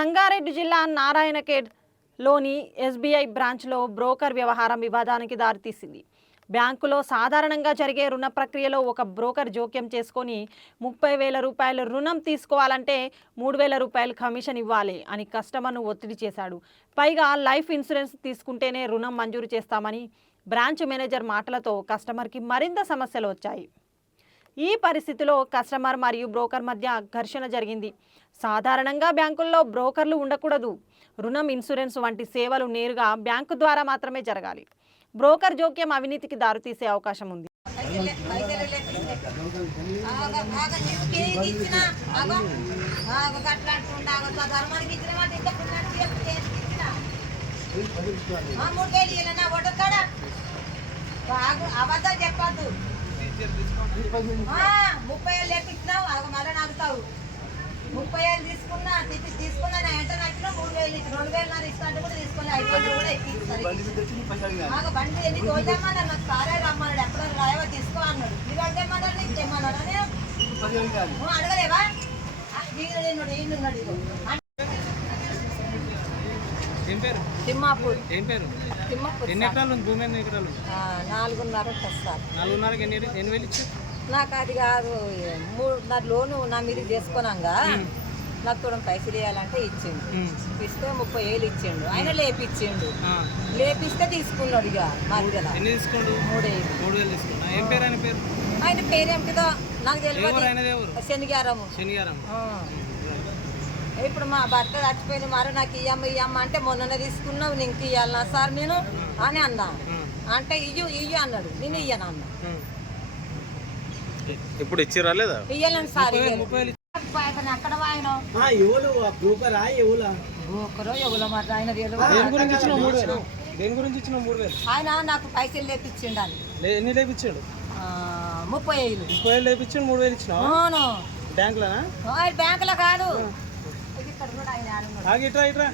సంగారెడ్డి జిల్లా నారాయణఖేడ్లోని ఎస్బీఐ బ్రాంచ్లో బ్రోకర్ వ్యవహారం వివాదానికి దారితీసింది. బ్యాంకులో సాధారణంగా జరిగే రుణ ప్రక్రియలో ఒక బ్రోకర్ జోక్యం చేసుకొని ముప్పై వేల రూపాయలు రుణం తీసుకోవాలంటే మూడు వేల రూపాయలు కమిషన్ ఇవ్వాలి అని కస్టమర్ను ఒత్తిడి చేశాడు. పైగా లైఫ్ ఇన్సూరెన్స్ తీసుకుంటేనే రుణం మంజూరు చేస్తామని బ్రాంచ్ మేనేజర్ మాటలతో కస్టమర్కి మరింత సమస్యలు వచ్చాయి. ఈ పరిస్థితిలో కస్టమర్ మరియు బ్రోకర్ మధ్య ఘర్షణ జరిగింది. సాధారణంగా బ్యాంకుల్లో బ్రోకర్లు ఉండకూడదు. రుణం ఇన్సూరెన్స్ వంటి సేవలు నేరుగా బ్యాంకు ద్వారా మాత్రమే జరగాలి. బ్రోకర్ జోక్యం అవినీతికి దారితీసే అవకాశం ఉంది. చెప్పద్దు. ముప్పై ఏళ్ళు ఆగ మళ్ళీ నవ్వుతావు ముప్పై ఏళ్ళు తీసుకున్నా తిప్పి తీసుకున్నా నా ఎంట నచ్చిన మూడు వేలు రెండు వేలు నాకు ఇస్తా అంటే కూడా తీసుకొని ఐదు వేలు కూడా ఎక్కిస్తారు ఆగ బండి ఎన్ని తోలేమన్నాడు నాకు సారే రమ్మన్నాడు ఎక్కడ రాయవా తీసుకో అన్నాడు. మీరు అంటే ఏమన్నాడు నీకు తెమ్మన్నాడు. నేను అడగలేవా? ఆ, వీడు నిన్నుడు, ఈయనున్నాడు ఇగో. తిమ్మాపూర్. ఏం పేరు? తిమ్మాపూర్ ఎన్ని ఎకరాలు? ఉంది భూమి ఎన్ని ఎకరాలు? నాలుగున్నర సార్. నాలుగున్నరకి ఎన్ని ఎన్ని వేలు ఇచ్చారు? నాకు అది కాదు మూడున్నర లోను నా మీద చేసుకున్నాగా నాకు కూడా పైసలు ఇవ్వాలంటే ఇచ్చిండు. ఇస్తే ముప్పై వేలు ఇచ్చిండు. ఆయన లేపిచ్చిండు. లేపిస్తే తీసుకున్నాడు ఇక మధ్యలో. మూడేళ్ళు మూడు వేలు. తీసుకున్నా ఏం పేరు ఆయన పేరు? ఆయన నాకు తెలియదు శనిగారము. శనిగారం ఆ. ఇప్పుడు మా భర్త చచ్చిపోయిన మరి నాకు ఇయ్యమ్మ ఇయ్యమ్మ అంటే మొన్ననే తీసుకున్నావు నీకు ఇయ్యాలనా సార్ నేను అని అన్నా అంటే ఇయ్యు ఇయ్యు అన్నాడు నేను ఇయ్యను అన్నా. ఇప్పుడు ఇచ్చిరా లేదా? ఇయ్యలేను సార్ ఆయన అక్కడ ఆయన ఎవరు బ్రోకరా ఎవరా ఒకరో ఎవరో మరి ఆయన తెలియదు. దేని గురించి ఇచ్చిన మూడు వేలు. ఇచ్చిన ఆయన నాకు పైసలు లేపించిండు అని. లే- ఎన్ని లేపిచ్చాడు? ఆ, ముప్పై ఐదు. ముప్పై వేలు లేపించాడు మూడు వేలు ఇచ్చినావా? అవును. బ్యాంకులోనా? బ్యాంకులో కాదు. ആകെ ഇട്ടാ ഇട്ടാ.